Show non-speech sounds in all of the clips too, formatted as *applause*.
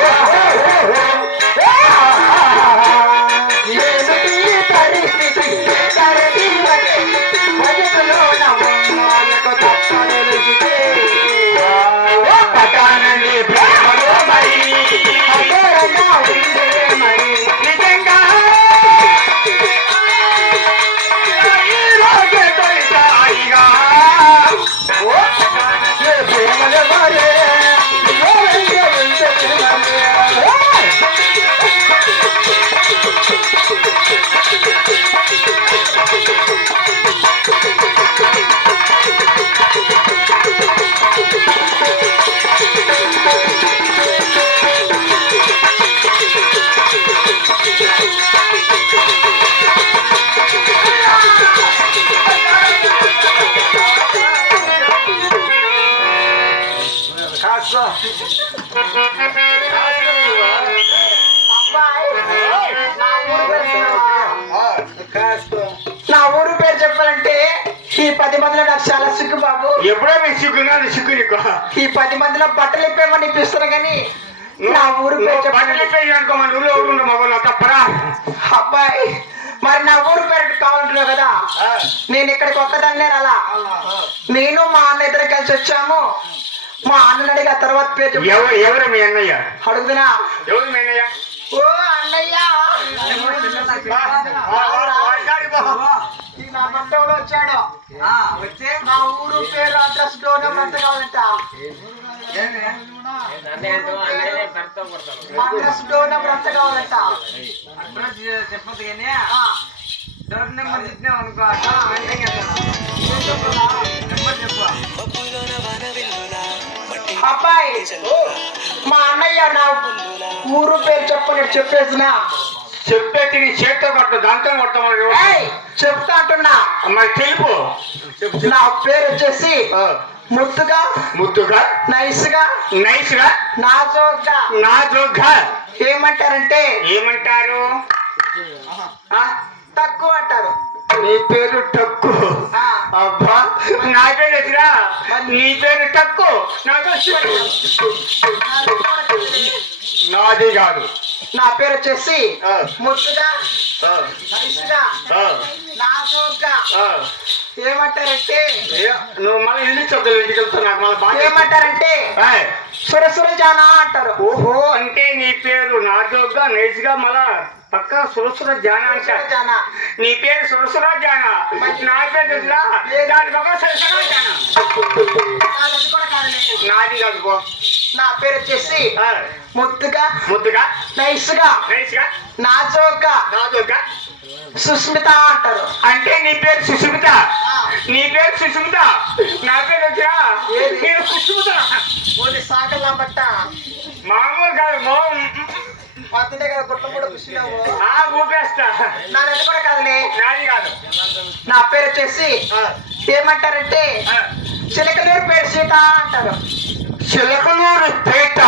Yeah. *laughs* నా ఊరు పేరు చెప్పాలంటే ఈ పది మందిలో నాకు చాలా సిగ్గు బాబు ఎప్పుడో మీకు సిగ్గు సిగ్గు నీకు ఈ పది మందిలో బట్టలు ఇప్పేమని ఇప్పిస్తారు కానీ నా ఊరు పేరు చెప్పాలి అనుకో మన ఊళ్ళో ఊరు మగవాళ్ళు తప్పరా అబ్బాయి మరి నా ఊరు పేరు కావాలంటున్నావు కదా నేను ఇక్కడికి ఒక్కదాన్నే అలా నేను మా అన్న ఇద్దరు కలిసి వచ్చాము మా అన్న అడిగి ఆ తర్వాత పేరు ఎవరు మీ అన్నయ్య అడుగుతున్నా ఎవరు మీ అన్నయ్య ఓ అన్నయ్య వచ్చాడు వచ్చే మా ఊరు పేరు అడ్రస్ డోర్ నెంబర్ ఎంత కావాలంట అడ్రస్ డోర్ కావాలంట అడ్రస్ చెప్పదు కానీ డోర్ అనుకో మా అన్నయ్య నా మూడు పేరు చెప్పని చెప్పేసిన చెప్పేసి నీ చేత పడుతుంది దంతం కొట్టమని చెప్తా అంటున్నా అమ్మాయి తెలుపు నా పేరు వచ్చేసి ముద్దుగా ముద్దుగా నైస్ గా నైస్ గా నా జోగ్గా నా జోగ్గా ఏమంటారంటే ఏమంటారు తక్కువ అంటారు నీ పేరు తక్కువ మరి నీ పేరు తక్కువ నాకు నాది కాదు నా పేరు వచ్చేసి ముద్దుగా ఏమంటారంటే వెళ్ళి ఓహో అంటే నీ పేరు నాజోగ్గా నైజ్గా మళ్ళా పక్క సురసుర జాన నీ పేరు సురసుర జాన నాది కాదు నా పేరు వచ్చేసి ముద్దుగా ముద్దుగా నైస్ నైస్గా నైస్ గా నాజోగ్గా నాజోగ్గా సుస్మిత అంటారు అంటే నీ పేరు సుస్మిత నీ పేరు సుస్మిత నా పేరు ఆ సుస్మిత కొన్ని సాకల్లా బట్ట మామూలు కాదు నా పేరు వచ్చేసి ఏమంటారంటే చిలకలూరు పేరు సీత అంటారు చిలకలూరు పేట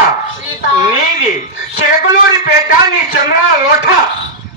నీది చిలకలూరి పేట నీ చంద్ర లోట